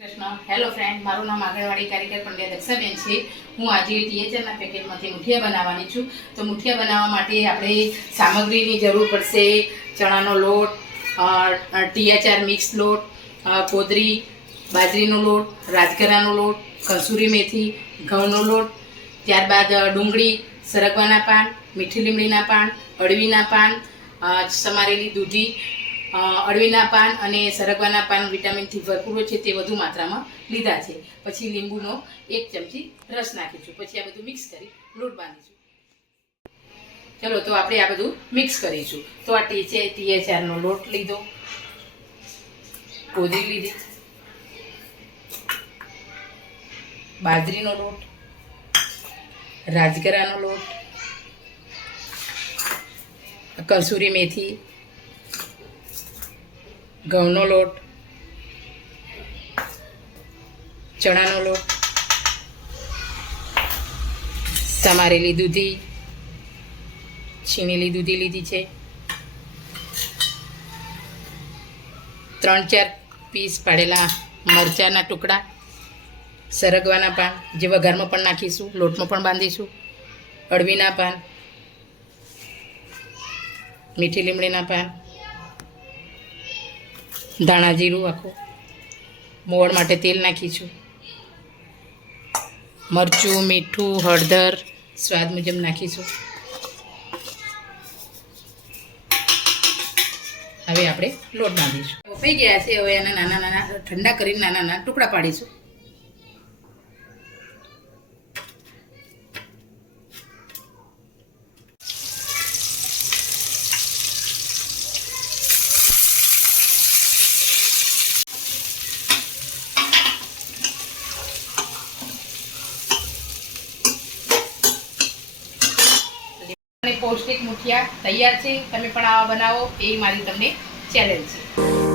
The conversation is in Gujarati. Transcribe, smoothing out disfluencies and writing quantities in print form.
કૃષ્ણ. હેલો ફ્રેન્ડ, મારું નામ આંગણવાડી કાર્યકર પંડ્યા દક્ષાબેન છે. હું આજે ટીએચઆરના પેકેટમાંથી મુઠિયા બનાવવાની છું. તો મુઠિયા બનાવવા માટે આપણે સામગ્રીની જરૂર પડશે. ચણાનો લોટ, ટીએચઆર મિક્સ લોટ, કોદરી, બાજરીનો લોટ, રાજગરાનો લોટ, કસૂરી મેથી, ઘઉંનો લોટ, ત્યારબાદ ડુંગળી, સરગવાના પાન, મીઠી લીમડીના પાન, અળવીના પાન, સમારેલી દૂધી, અળવીના પાન અને સરગવાના પાન વિટામિનથી ભરપૂર છે તે વધુ માત્રામાં લીધા છે. પછી લીંબુનો 1 ચમચી રસ નાખીશું. પછી આ બધું મિક્સ કરી લોટ બાંધીશું. ચલો, તો આપણે આ બધું મિક્સ કરીશું. તો આ ટીએચઆરનો લોટ લીધો, કોદરી લીધી, બાજરીનો લોટ, રાજગરાનો લોટ, કસૂરી મેથી, ઘઉંનો લોટ, ચણાનો લોટ, સમારેલી દૂધી, છીણેલી દૂધી લીધી છે, 3-4 પીસ પાડેલા મરચાંના ટુકડા, સરગવાના પાન જે વઘારમાં પણ નાખીશું, લોટમાં પણ બાંધીશું, અળવીના પાન, મીઠી લીમડીના પાન, ધાણા જીરું આખું, મોવણ માટે તેલ નાખીશું, મરચું, મીઠું, હળદર સ્વાદ મુજબ નાખીશું. હવે આપણે લોટ બાંધીશું. બફાઈ ગયા છે. હવે એના નાના નાના ઠંડા કરીને નાના નાના ટુકડા પાડીશું. પૌષ્ટિક મુઠિયા તૈયાર છે. તમે પણ આવા બનાવો એ મારી તમને ચેલેન્જ છે.